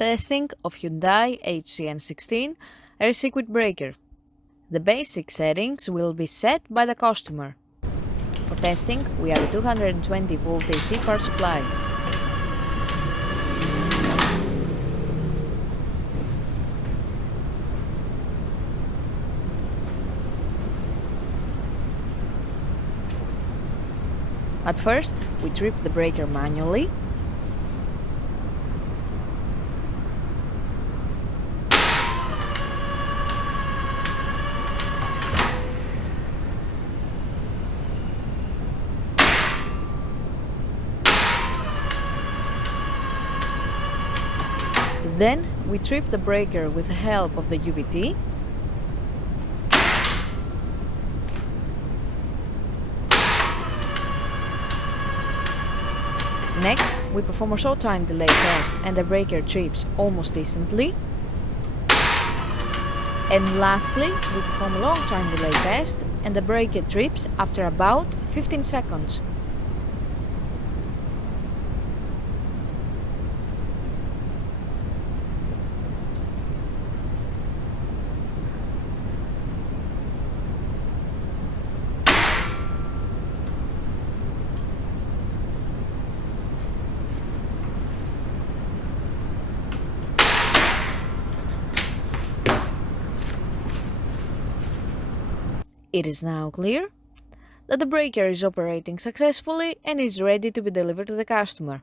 testing of Hyundai HGN16 air circuit breaker. The basic settings will be set by the customer. For testing, we have a 220 volt AC power supply. At first, we trip the breaker manually. Then we trip the breaker with the help of the UVT. Next, we perform a short time delay test and the breaker trips almost instantly. And lastly, we perform a long time delay test and the breaker trips after about 15 seconds. It is now clear that the breaker is operating successfully and is ready to be delivered to the customer.